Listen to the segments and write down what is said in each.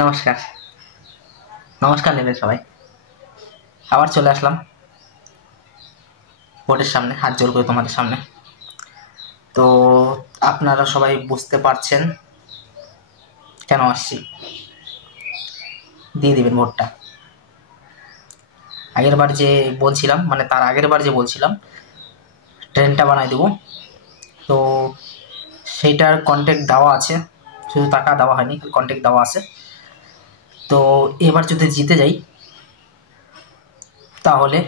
নমস্কার। নমস্কার নেবেন সবাই। আবার চলে আসলাম বোর্ডের সামনে, হাত জোর করে তোমাদের সামনে। তো আপনারা সবাই বুঝতে পারছেন কেন আসছি। দিয়ে দিবেন ভোটটা। আগের বার যে বলছিলাম, মানে তার আগের বার যে বলছিলাম ট্রেনটা বানাই দেবো, তো সেইটার কন্ট্যাক্ট দেওয়া আছে, শুধু টাকা দেওয়া হয়নি, কন্ট্যাক্ট দেওয়া আছে। তো এবার যদি জিতে যাই তাহলে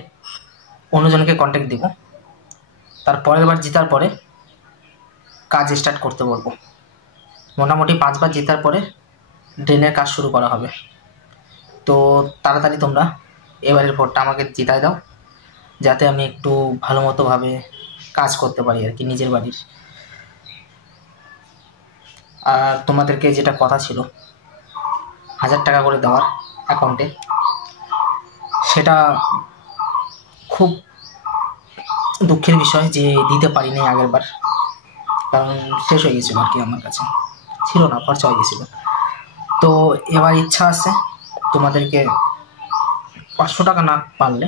অন্যজনকে কন্ট্যাক্ট দিব, তার পরের বার জেতার পরে কাজ স্টার্ট করতে বলবো। মোটামুটি 5বার জেতার পরে ড্রেনের কাজ শুরু করা হবে। তো তাড়াতাড়ি তোমরা এবারের ভোটটা আমাকে জিতায় দাও, যাতে আমি একটু ভালো মতোভাবে কাজ করতে পারি আর কি নিজের বাড়ির। আর তোমাদেরকে যেটা কথা ছিল 1000 টাকা করে দেওয়ার অ্যাকাউন্টে, সেটা খুব দুঃখের বিষয় যে দিতে পারিনি আগের বার, কারণ শেষ হয়ে গেছিলো আর কি, আমার কাছে ছিল না, খরচা হয়ে গেছিলো। তো এবার ইচ্ছা আছে তোমাদেরকে 500 টাকা না পারলে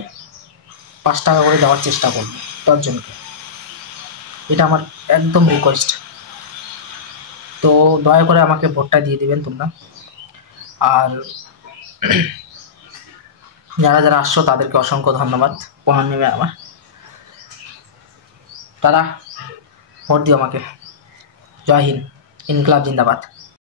5 টাকা করে দেওয়ার চেষ্টা করবো 10 জনকে। এটা আমার একদম রিকোয়েস্ট। তো দয়া করে আমাকে ভোটটা দিয়ে দিবেন তোমরা। আর যারা যারা আসছো তাদেরকে অসংখ্য ধন্যবাদ, প্রমাণ নেবে আমার। দাদা ভোট দিও আমাকে। জয় হিন্দ, ইনকলাব জিন্দাবাদ।